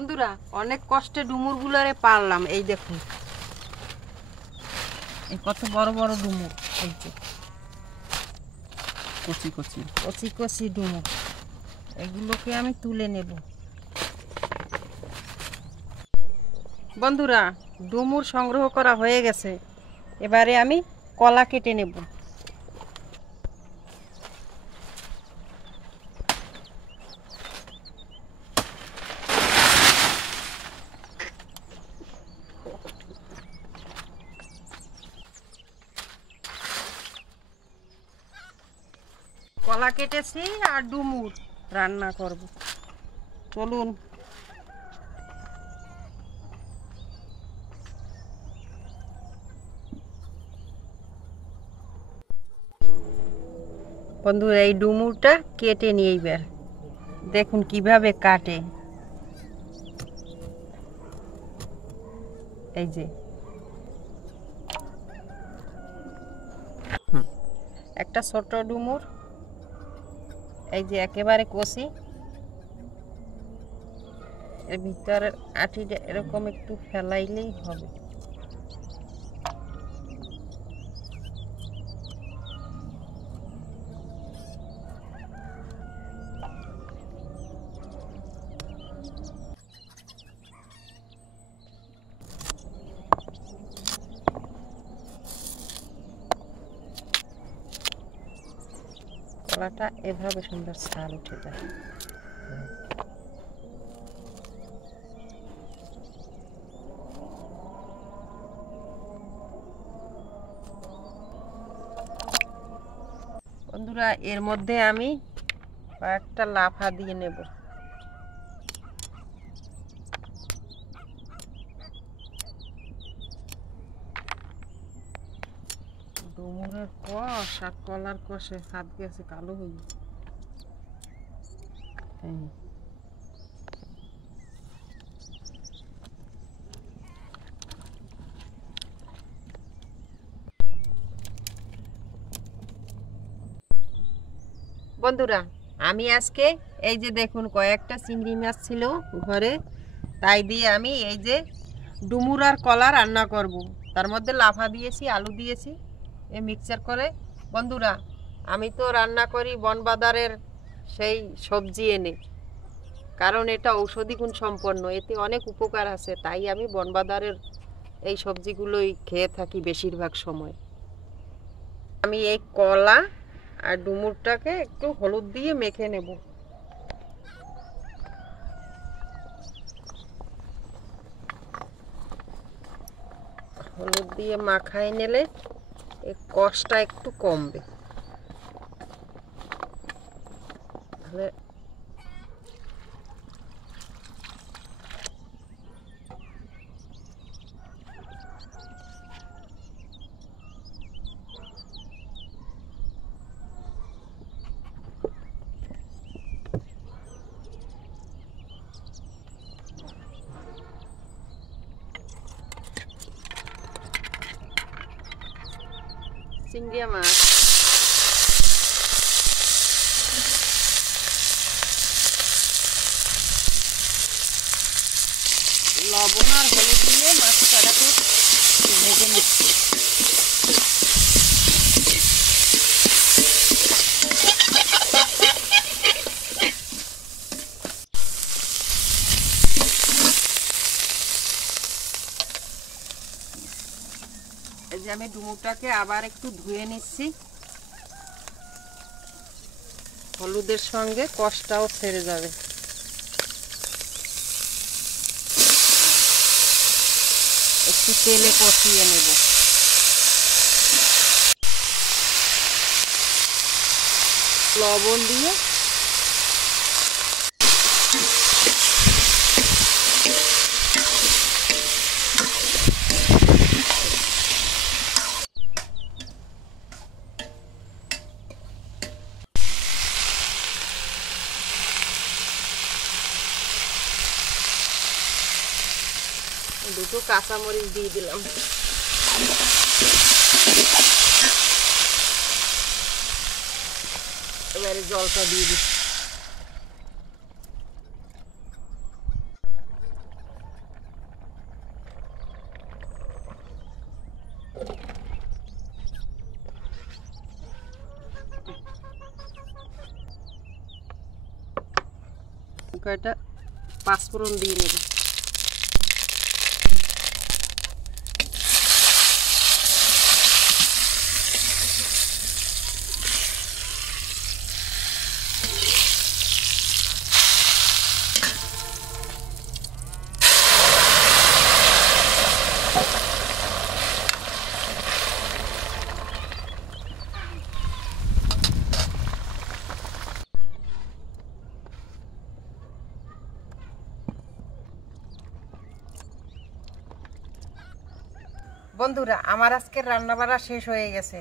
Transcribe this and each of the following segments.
বন্ধুরা অনেক কষ্টে ডুমুরগুলোরে পারলাম। এই দেখুন, এই কত বড় বড় ডুমুর, এই যে কচি কচি কচি কচি ডুমুর। এগুলোকে আমি তুলে নেব। বন্ধুরা, ডুমুর সংগ্রহ করা হয়ে গেছে। এবারে আমি কলা কেটে নেব। কলা কেটেছি আর ডুমুর রান্না করব। চলুন। বন্ধুরা, এই ডুমুরটা কেটে নিয়ে এবার দেখুন কিভাবে কাটে। এই যে একটা ছোট ডুমুর, এই যে একেবারে কষি, এর ভিতরের আটিটা এরকম একটু ফেলাইলেই হবে। কলাটা এভাবে সুন্দর ছাল উঠে যায়। বন্ধুরা, এর মধ্যে আমি কয়েকটা লাফা দিয়ে নেব। ডুমুরের কষ আর কলার কষে হাত গেছে কালো হয়ে। বন্ধুরা, আমি আজকে এই যে দেখুন কয়েকটা চিংড়ি মাছ ছিল ঘরে, তাই দিয়ে আমি এই যে ডুমুর আর কলা রান্না করব। তার মধ্যে লাফা দিয়েছি, আলু দিয়েছি, এই মিক্সচার করে। বন্ধুরা, আমি তো রান্না করি বনবাজারের সেই সবজি এনে, কারণ এটা ঔষধি গুণ সম্পন্ন, এতে অনেক উপকার আছে। তাই আমি বনবাজারের এই সবজিগুলোই খেয়ে থাকি বেশিরভাগ সময়। আমি এই কলা আর ডুমুরটাকে একটু হলুদ দিয়ে মেখে নেব। হলুদ দিয়ে মাখায় নিলে এই কষটা একটু কমবে। তাহলে চিংড়ি মাছ লবণ আর হলুদ দিয়ে মাছটাকে ভেজে নিচ্ছি। এই যে আমি ডুমুরটাকে আবার একটু ধুয়ে নিচ্ছি, হলুদের সঙ্গে কষটাও ছেড়ে যাবে। একটু তেলে কষিয়ে নেব। লবণ দিয়ে দুটো কাঁচামরিচ দিয়ে দিলাম। এবারে জলটা দিয়ে দিচ্ছি। কয়টা পাঁচফোড়ন দিয়ে নেব। বন্ধুরা, আমার আজকের রান্নাবাড়া শেষ হয়ে গেছে।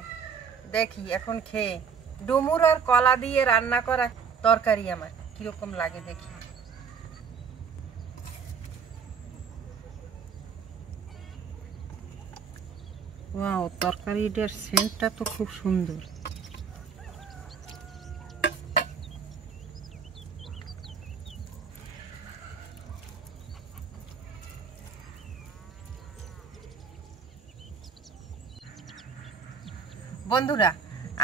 দেখি এখন খেয়ে ডুমুর আর কলা দিয়ে রান্না করা তরকারি আমার কিরকম লাগে দেখি। ওয়াও, তরকারিটার সেন্টটা তো খুব সুন্দর। বন্ধুরা,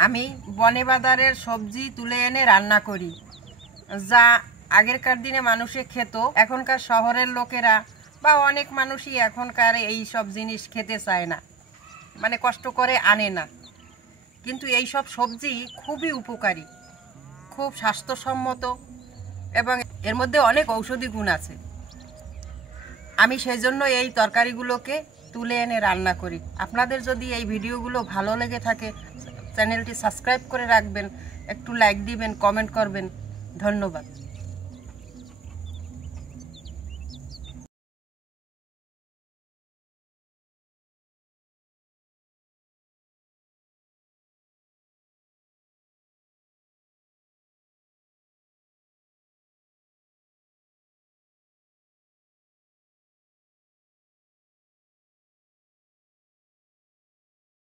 আমি বনে বাজারের সবজি তুলে এনে রান্না করি, যা আগেরকার দিনে মানুষে খেত। এখনকার শহরের লোকেরা বা অনেক মানুষই এখনকার এই সব জিনিস খেতে চায় না, মানে কষ্ট করে আনে না। কিন্তু এই সব সবজি খুবই উপকারী, খুব স্বাস্থ্যসম্মত এবং এর মধ্যে অনেক ঔষধি গুণ আছে। আমি সেই জন্য এই তরকারিগুলোকে তুলে এনে রান্না করি। আপনাদের যদি এই ভিডিওগুলো ভালো লেগে থাকে, চ্যানেলটি সাবস্ক্রাইব করে রাখবেন, একটু লাইক দিবেন, কমেন্ট করবেন। ধন্যবাদ।